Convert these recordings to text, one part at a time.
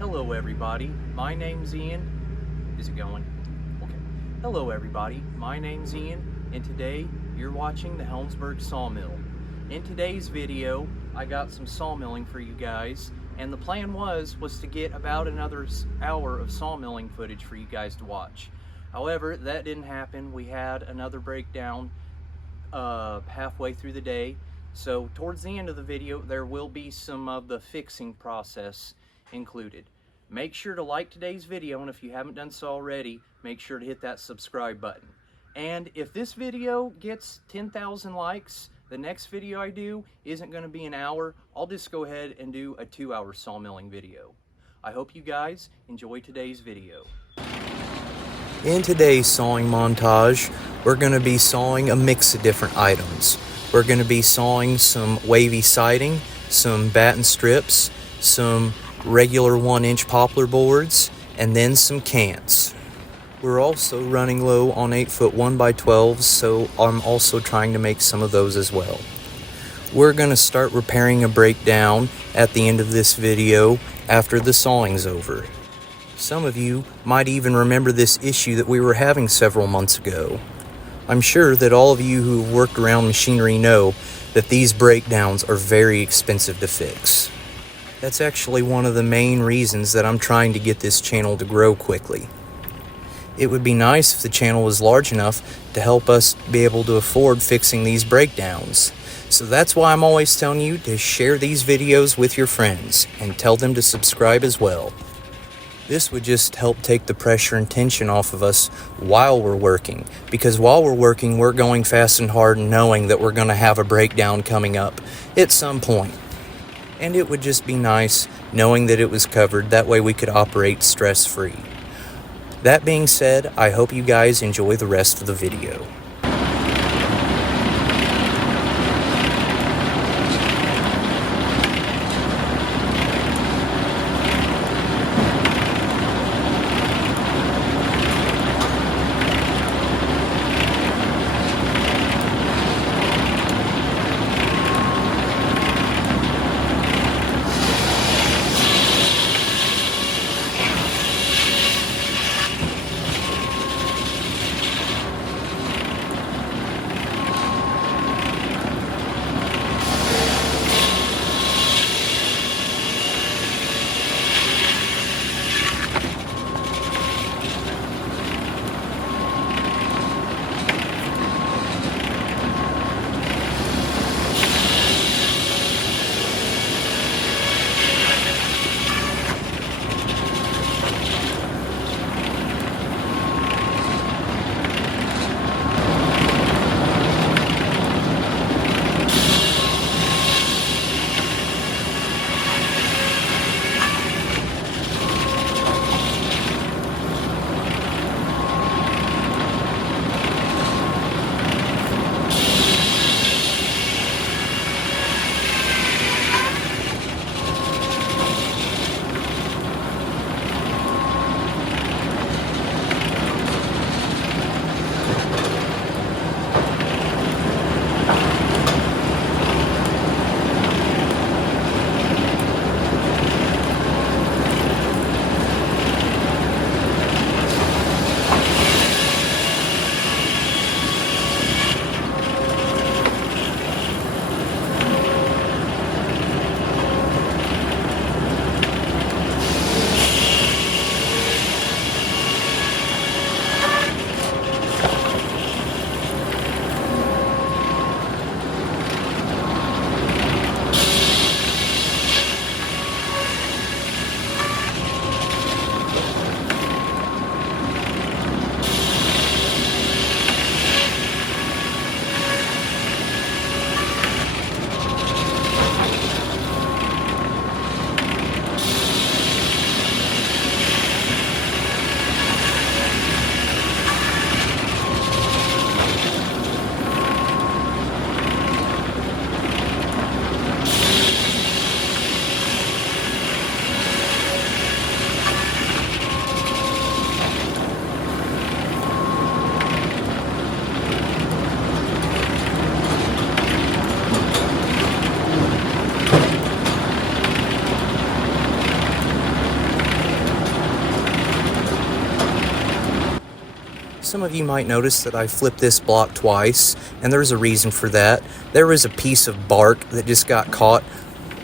Hello everybody, my name's Ian. Is it going? Okay. Hello everybody, my name's Ian, and today you're watching the Helmsburg Sawmill. In today's video, I got some sawmilling for you guys, and the plan was to get about another hour of sawmilling footage for you guys to watch. However, that didn't happen. We had another breakdown halfway through the day, so towards the end of the video there will be some of the fixing process included. Make sure to like today's video, and if you haven't done so already, make sure to hit that subscribe button. And if this video gets 10,000 likes, the next video I do isn't going to be an hour. I'll just go ahead and do a 2-hour sawmilling video. I hope you guys enjoy today's video. In today's sawing montage, we're going to be sawing a mix of different items. We're going to be sawing some wavy siding, some batten strips, some regular 1-inch poplar boards, and then some cants. We're also running low on 8-foot 1x12s, so I'm also trying to make some of those as well. We're going to start repairing a breakdown at the end of this video after the sawing's over. Some of you might even remember this issue that we were having several months ago. I'm sure that all of you who have worked around machinery know that these breakdowns are very expensive to fix. That's actually one of the main reasons that I'm trying to get this channel to grow quickly. It would be nice if the channel was large enough to help us be able to afford fixing these breakdowns. So that's why I'm always telling you to share these videos with your friends and tell them to subscribe as well. This would just help take the pressure and tension off of us while we're working, because while we're working, we're going fast and hard knowing that we're going to have a breakdown coming up at some point. And it would just be nice knowing that it was covered, that way we could operate stress-free. That being said, I hope you guys enjoy the rest of the video. Some of you might notice that I flipped this block twice, and there's a reason for that. There was a piece of bark that just got caught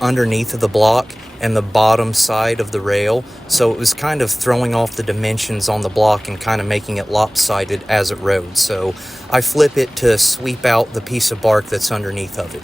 underneath of the block and the bottom side of the rail, so it was kind of throwing off the dimensions on the block and kind of making it lopsided as it rode. So I flip it to sweep out the piece of bark that's underneath of it.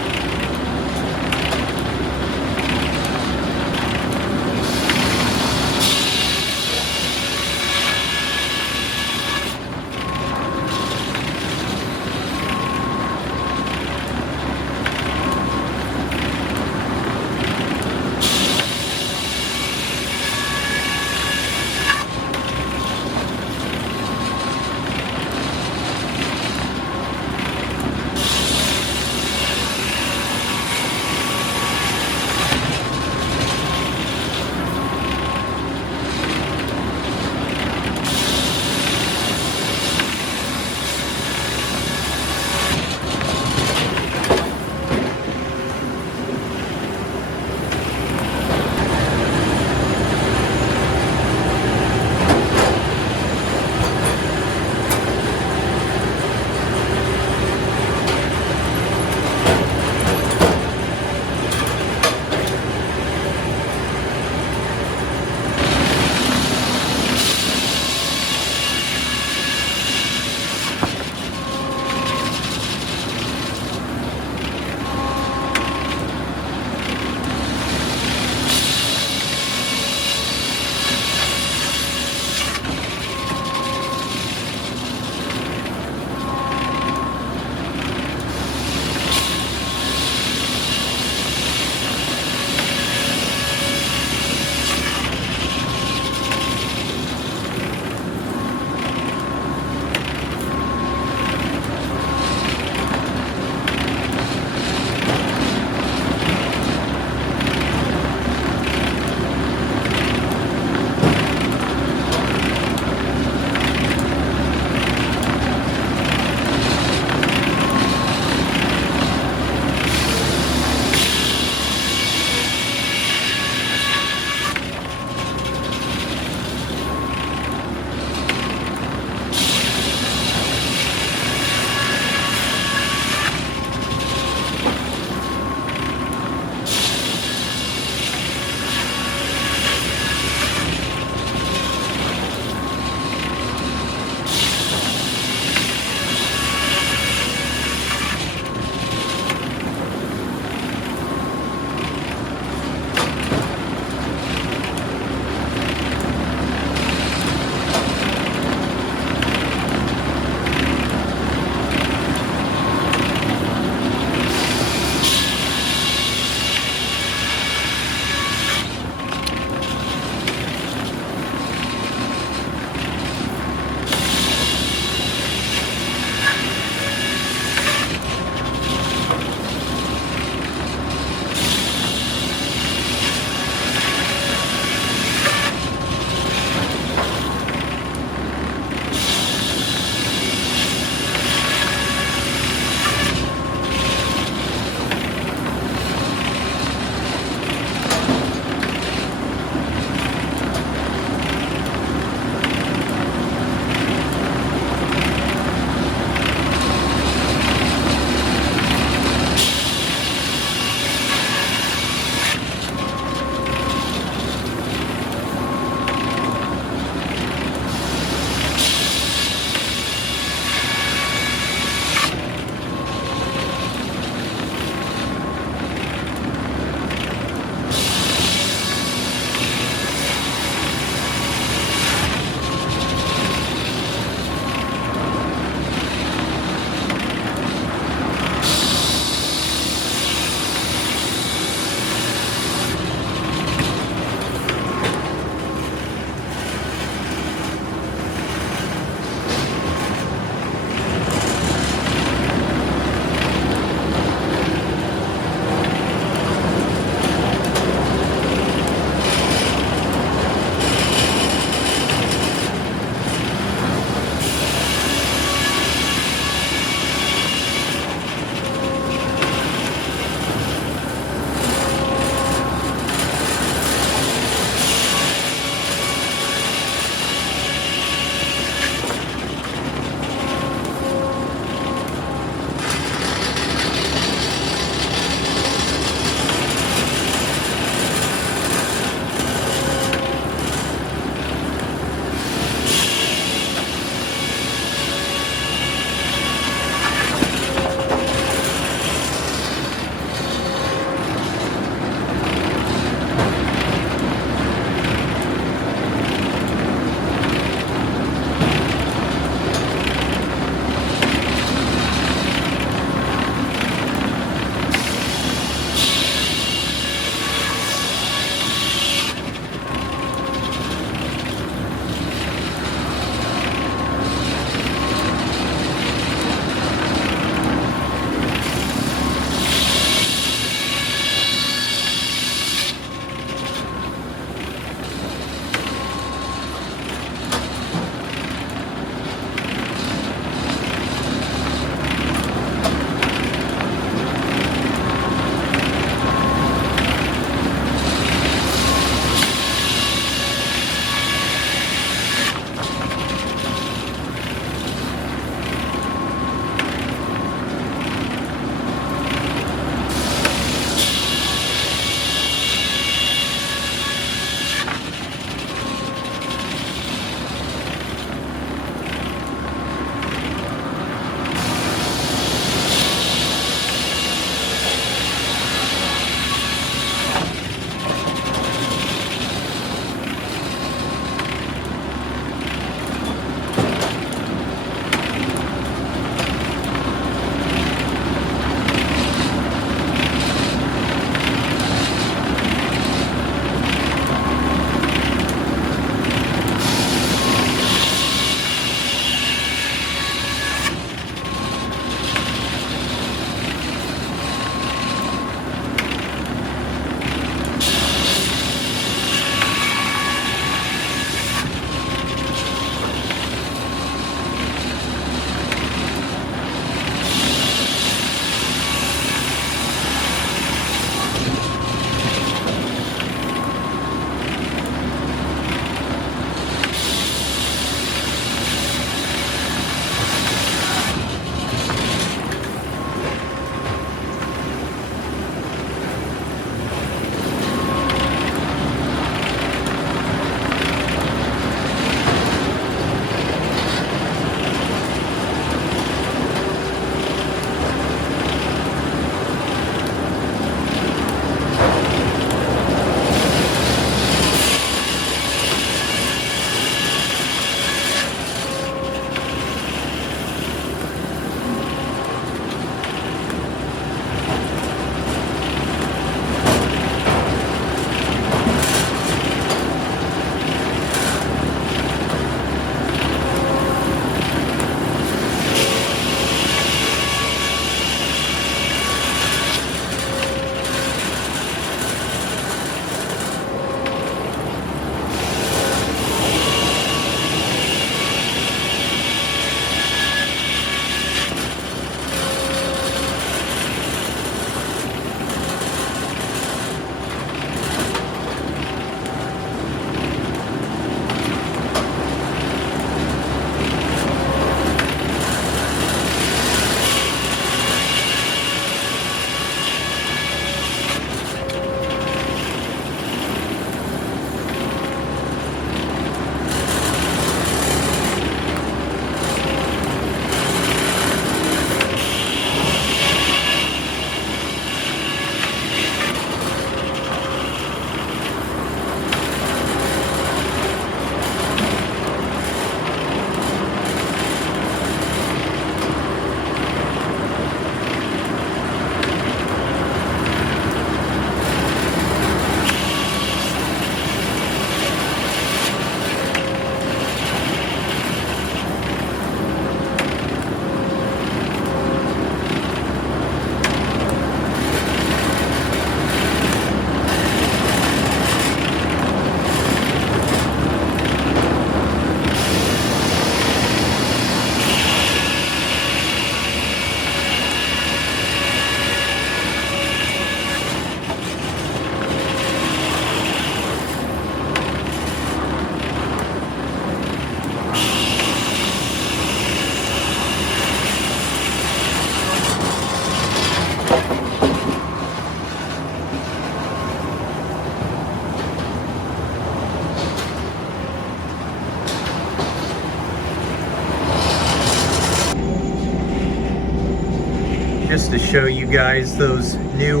just to show you guys those new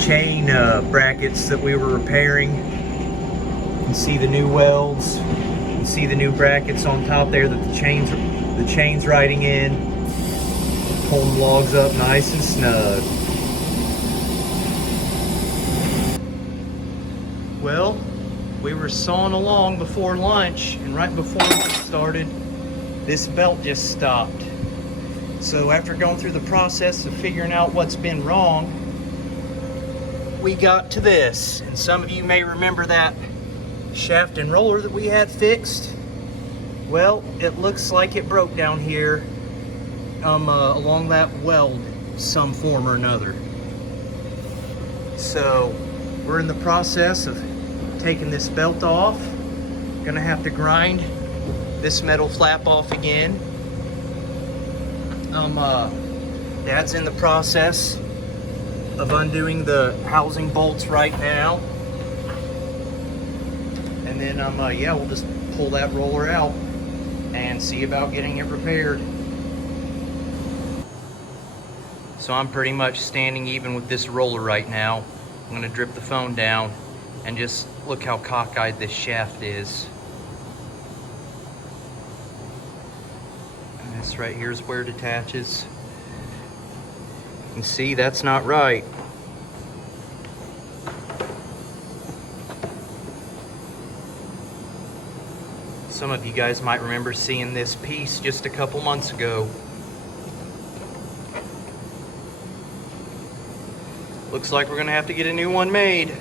chain brackets that we were repairing. You can see the new welds. You can see the new brackets on top there that the chain's riding in. Pulling the logs up nice and snug. Well, we were sawing along before lunch, and right before lunch started, this belt just stopped. So after going through the process of figuring out what's been wrong, we got to this. And some of you may remember that shaft and roller that we had fixed. Well, it looks like it broke down here along that weld some form or another. So we're in the process of taking this belt off. Gonna have to grind this metal flap off again. Dad's in the process of undoing the housing bolts right now. And then yeah, we'll just pull that roller out and see about getting it repaired. So I'm pretty much standing even with this roller right now. I'm gonna drip the phone down and just look how cockeyed this shaft is. And this right here is where it attaches. You can see that's not right. Some of you guys might remember seeing this piece just a couple months ago. Looks like we're gonna have to get a new one made.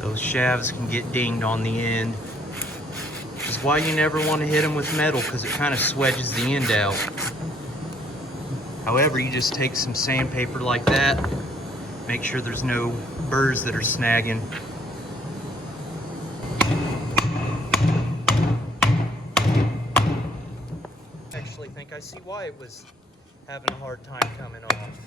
Those shafts can get dinged on the end. Which is why you never want to hit them with metal, because it kind of swedges the end out. However, you just take some sandpaper like that, make sure there's no burrs that are snagging. I actually think I see why it was having a hard time coming off.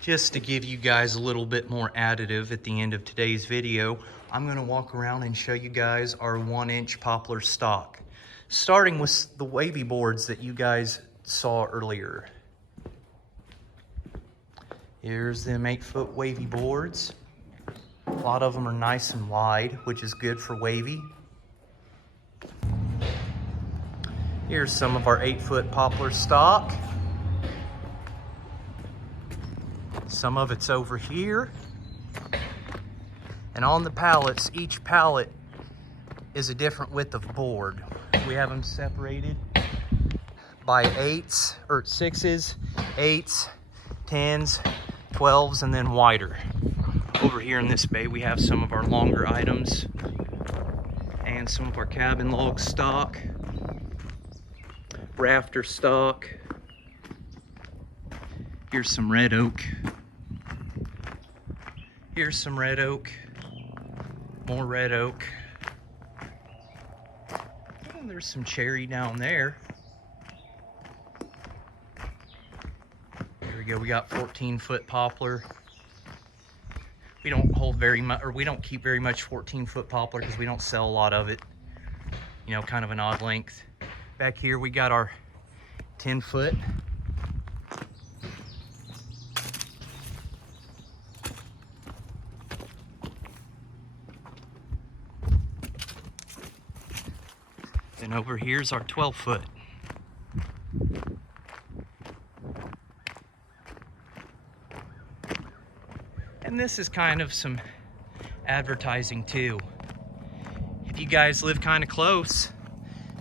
Just to give you guys a little bit more additive at the end of today's video, I'm gonna walk around and show you guys our 1-inch poplar stock. Starting with the wavy boards that you guys saw earlier. Here's them 8-foot wavy boards. A lot of them are nice and wide, which is good for wavy. Here's some of our 8-foot poplar stock. Some of it's over here. And on the pallets, each pallet is a different width of board. We have them separated by 8s, or 6s, 8s, 10s, 12s, and then wider. Over here in this bay, we have some of our longer items and some of our cabin log stock, rafter stock. Here's some red oak. Here's some red oak. More red oak. And there's some cherry down there. Here we go. We got 14-foot poplar. We don't hold very much, or we don't keep very much 14-foot poplar because we don't sell a lot of it. You know, kind of an odd length. Back here we got our 10-foot. And over here's our 12-foot. And this is kind of some advertising too. If you guys live kind of close,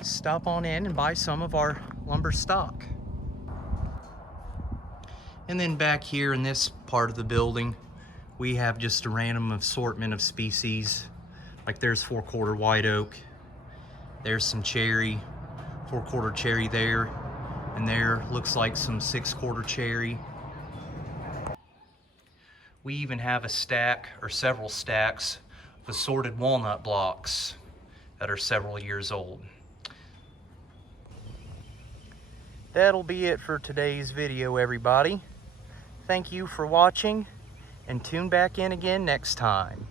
stop on in and buy some of our lumber stock. And then back here in this part of the building, we have just a random assortment of species. Like there's 4/4 white oak, there's some cherry, 4/4 cherry there, and there looks like some 6/4 cherry. We even have a stack or several stacks of assorted walnut blocks that are several years old. That'll be it for today's video, everybody. Thank you for watching, and tune back in again next time.